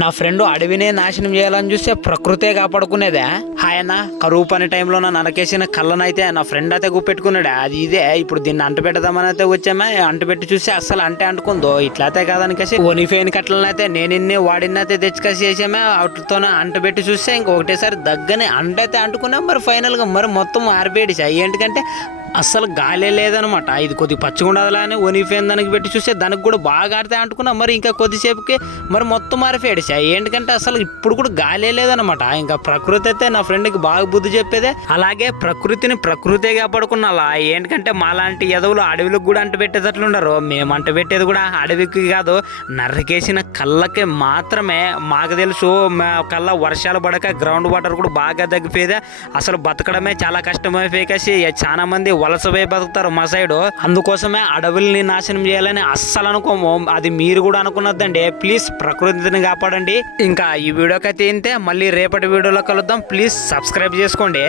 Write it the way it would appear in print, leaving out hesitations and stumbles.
నా ఫ్రెండ్ అడవినే నాశనం చేయాలని చూస్తే ప్రకృతే కాపాడుకునేదే. ఆయన కరువు పని టైంలో నరకేసిన కళ్ళనైతే నా ఫ్రెండ్ అయితే గుప్పెట్టుకున్నాడు. అది ఇదే ఇప్పుడు దీన్ని అంటుపెట్టదామని అయితే వచ్చామే. అంటుపెట్టి చూస్తే అస్సలు అంటుకుందో ఇట్లయితే కాదనికేసి ఒనిఫైన్ కట్లనైతే నేనిన్నే వాడినైతే తెచ్చుకేసి చేసామే. వాటితోనే అంటుపెట్టి చూస్తే ఇంకొకటేసారి దగ్గనే అంటైతే అంటుకున్నాం. మరి ఫైనల్గా మరి మొత్తం ఆరిపేడిసాయి. ఏంటంటే అస్సలు గాలే లేదనమాట. ఇది కొద్దిగా పచ్చిగా ఉండదులా అని ఒనిఫైన్ దానికి పెట్టి చూస్తే దానికి కూడా బాగా ఆడితే అంటుకున్నాం. మరి ఇంకా కొద్దిసేపుకి మరి మొత్తం మారిపోయాడిసాయి. ఏంటంటే అసలు ఇప్పుడు కూడా గాలే లేదనమాట. ఇంకా ప్రకృతి అయితే నా ఫ్రెండ్కి బాగా బుద్ధి చెప్పేదే. అలాగే ప్రకృతిని ప్రకృతే కాపాడుకున్నాలా. ఏంటంటే మాలాంటి ఎదవులు అడవిలకు కూడా అంటు పెట్టేటట్లుండరు. మేము అంటు పెట్టేది కూడా అడవికి కాదు, నర్రకేసిన కళ్ళకి మాత్రమే. మాకు తెలుసు మా కళ్ళ వర్షాలు పడక గ్రౌండ్ వాటర్ కూడా బాగా తగ్గిపోయేదే. అసలు బతకడమే చాలా కష్టమైపోయేసి చాలా మంది వలసపోయి బతుకుతారు మా సైడు. అందుకోసమే అడవుల్ని నాశనం చేయాలని అస్సలు అనుకోము. అది మీరు కూడా అనుకున్నదండి. ప్లీజ్ ప్రకృతిని కాపాడండి. ఇంకా ఈ వీడియోకి అయితే ఇంతే. మళ్ళీ రేపటి వీడియోలో కలుద్దాం. ప్లీజ్ సబ్స్క్రైబ్ చేసుకోండి.